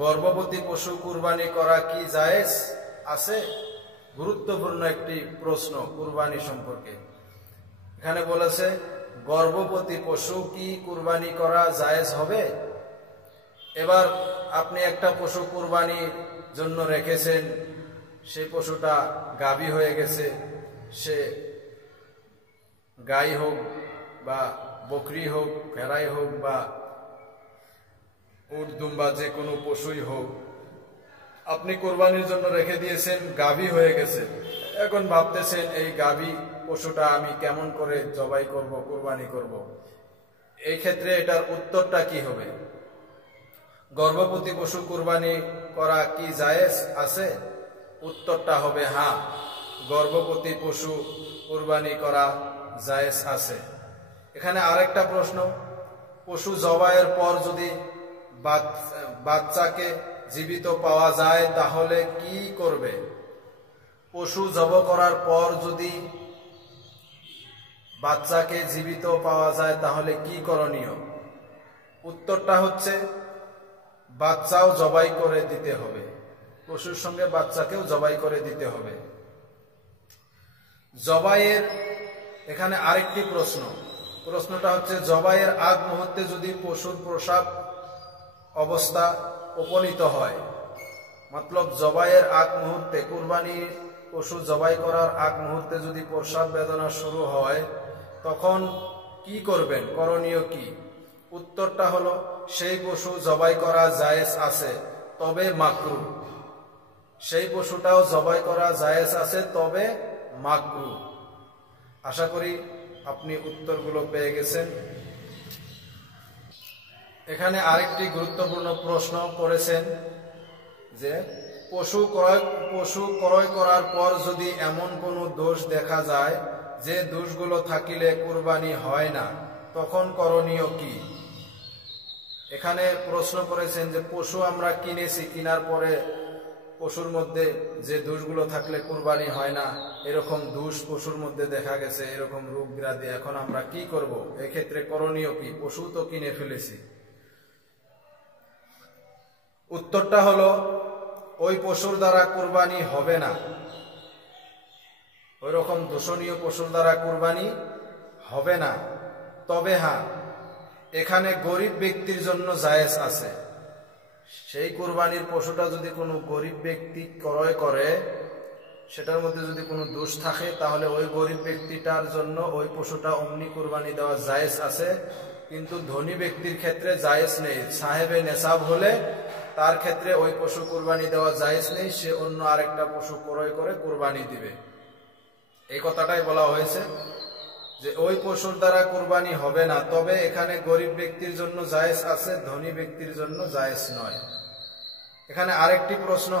গর্ভবতী পশু কুরবানি করা কি জায়েজ আছে? গুরুত্বপূর্ণ একটি প্রশ্ন কুরবানি সম্পর্কে। এখানে বলেছে গর্ভবতী পশু কি কুরবানি করা জায়েজ হবে? এবার আপনি একটা পশু কুরবানির জন্য রেখেছেন, সেই পশুটা গাভী হয়ে গেছে, সে গাই হোক বা বকরি হোক, ভেড়াই হোক বা উট দুম্বা যে কোনো পশুই হোক, আপনি কোরবানির জন্য রেখে দিয়েছেন, গাভী হয়ে গেছে। এখন ভাবতেছেন এই গাভী পশুটা আমি কেমন করে জবাই করব, কোরবানি করব। এই ক্ষেত্রে এটার উত্তরটা কি হবে? গর্ভবতী পশু কোরবানি করা কি জায়েজ আছে? উত্তরটা হবে হ্যাঁ, গর্ভবতী পশু কোরবানি করা জায়েজ আছে। এখানে আরেকটা প্রশ্ন, পশু জবাইয়ের পর যদি বাচ্চাকে জীবিত পাওয়া যায় তাহলে কি করবে? পশু জবাই করার পর যদি বাচ্চাকে জীবিত পাওয়া যায় তাহলে কি করণীয়? উত্তরটা হচ্ছে বাচ্চাও জবাই করে দিতে হবে, পশুর সঙ্গে বাচ্চাকেও জবাই করে দিতে হবে। জবাইয়ের এখানে আরেকটি প্রশ্নটা হচ্ছে জবাইয়ের আগ মুহূর্তে যদি পশুর প্রসাব অবস্থা উপনীত হয়, মতলব জবাইয়ের আগ মুহূর্তে, কুরবানি পশু জবাই করার আগ মুহূর্তে যদি প্রসাব বেদনা শুরু হয় তখন কি করবেন, করণীয় কি? উত্তরটা হলো সেই পশু জবাই করা জায়েজ আছে, তবে মাকরু। সেই পশুটাও জবাই করা জায়েজ আছে, তবে মাকরু। আশা করি আপনি উত্তরগুলো পেয়ে গেছেন। এখানে আরেকটি গুরুত্বপূর্ণ প্রশ্ন করেছেন যে পশু ক্রয় করার পর যদি এমন কোনো দোষ দেখা যায় যে দোষগুলো থাকিলে কুরবানি হয় না, তখন করণীয় কি? এখানে প্রশ্ন করেছেন যে পশু আমরা কিনেছি, কেনার পরে পশুর মধ্যে যে দোষগুলো থাকলে কুরবানি হয় না, এরকম দোষ পশুর মধ্যে দেখা গেছে, এরকম রোগ ব্যাধি, এখন আমরা কি করব? এক্ষেত্রে করণীয় কি? পশু তো কিনে ফেলেছি। উত্তরটা হলো ওই পশুর দ্বারা কুরবানি হবে না, ওই রকম দূষণীয় পশুর দ্বারা কুরবানি হবে না। তবে হ্যাঁ, এখানে গরিব ব্যক্তির জন্য জায়েজ আছে। সেই কুরবানির পশুটা যদি কোনো গরিব ব্যক্তি ক্রয় করে, সেটার মধ্যে যদি কোনো দোষ থাকে, তাহলে ওই গরিব ব্যক্তিটার জন্য ওই পশুটা অমনি কুরবানি দেওয়া জায়েজ আছে। কিন্তু ধনী ব্যক্তির ক্ষেত্রে জায়েজ নেই। সাহেবে নেশাব হলে তার ক্ষেত্রে ওই পশু কুরবানি দেওয়া জায়েজ নেই, সে অন্য আরেকটা পশু ক্রয় করে কুরবানি দিবে। এই কথাটাই বলা হয়েছে যে ওই পশুর দ্বারা কুরবানি হবে না, তবে এখানে গরিব ব্যক্তির জন্য জায়েজ আছে, ধনী ব্যক্তির জন্য জায়েজ নয়। এখানে আরেকটি প্রশ্ন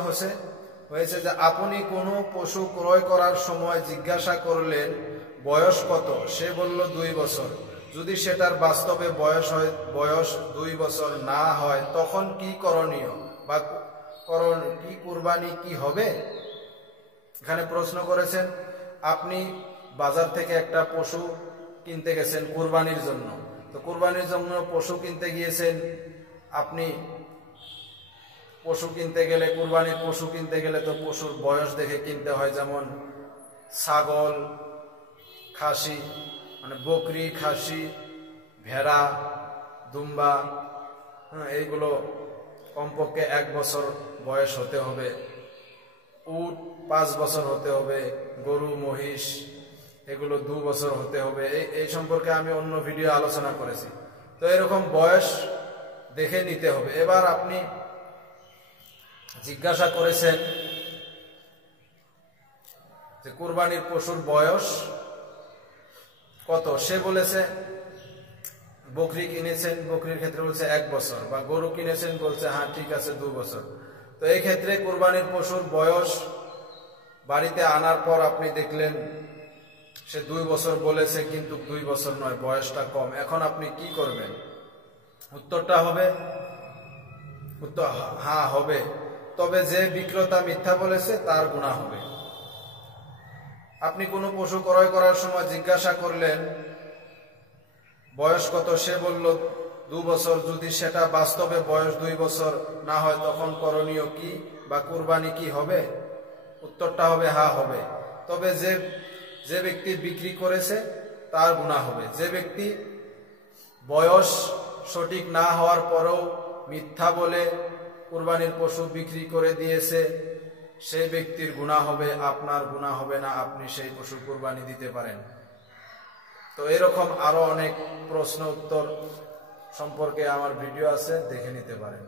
হয়েছে যে আপনি কোনো পশু ক্রয় করার সময় জিজ্ঞাসা করলেন বয়স কত, সে বলল 2 বছর। যদি সেটার বাস্তবে বয়স 2 বছর না হয় তখন কি করণীয় বা কি কুরবানি কি হবে? এখানে প্রশ্ন করেছেন আপনি বাজার থেকে একটা পশু কিনতে গেছেন কুরবানির জন্য। তো কুরবানির জন্য পশু কিনতে গিয়েছেন, আপনি পশু কিনতে গেলে, কুরবানির পশু কিনতে গেলে তো পশুর বয়স দেখে কিনতে হয়। যেমন ছাগল, খাসি, মানে বকরি, খাসি, ভেড়া, দুম্বা, এইগুলো কমপক্ষে 1 বছর বয়স হতে হবে। উট 5 বছর হতে হবে। গরু, মহিষ এগুলো 2 বছর হতে হবে। এই সম্পর্কে আমি অন্য ভিডিও আলোচনা করেছি। তো এরকম বয়স দেখে নিতে হবে। এবার আপনি জিজ্ঞাসা করেছেন যে কুরবানির পশুর বয়স কত, সে বলেছে বকরি কিনেছেন, বকরির ক্ষেত্রে বলছে 1 বছর, বা গরু কিনেছেন বলছে হ্যাঁ ঠিক আছে 2 বছর। তো এই ক্ষেত্রে কুরবানির পশুর বয়স বাড়িতে আনার পর আপনি দেখলেন সে 2 বছর বলেছে, কিন্তু 2 বছর নয়, বয়সটা কম। এখন আপনি কি করবেন? উত্তরটা হবে হ্যাঁ হবে, তবে যে বিক্রেতা মিথ্যা বলেছে তার গুনাহ হবে। আপনি কোনো পশু ক্রয় করার সময় জিজ্ঞাসা করলেন বয়স কত, সে বলল 2 বছর, যদি সেটা বাস্তবে বয়স 2 বছর না হয় তখন করণীয় কি বা কুরবানি কি হবে? উত্তরটা হবে হ্যাঁ হবে। তবে যে ব্যক্তি বিক্রি করেছে তার গুনাহ হবে। যে ব্যক্তি বয়স সঠিক না হওয়ার পরেও মিথ্যা বলে কুরবানির পশু বিক্রি করে দিয়েছে, সেই ব্যক্তির গুনাহ হবে, আপনার গুনাহ হবে না, আপনি সেই পশু কুরবানি দিতে পারেন। তো এরকম আরো অনেক প্রশ্ন উত্তর সম্পর্কে আমার ভিডিও আছে, দেখে নিতে পারেন।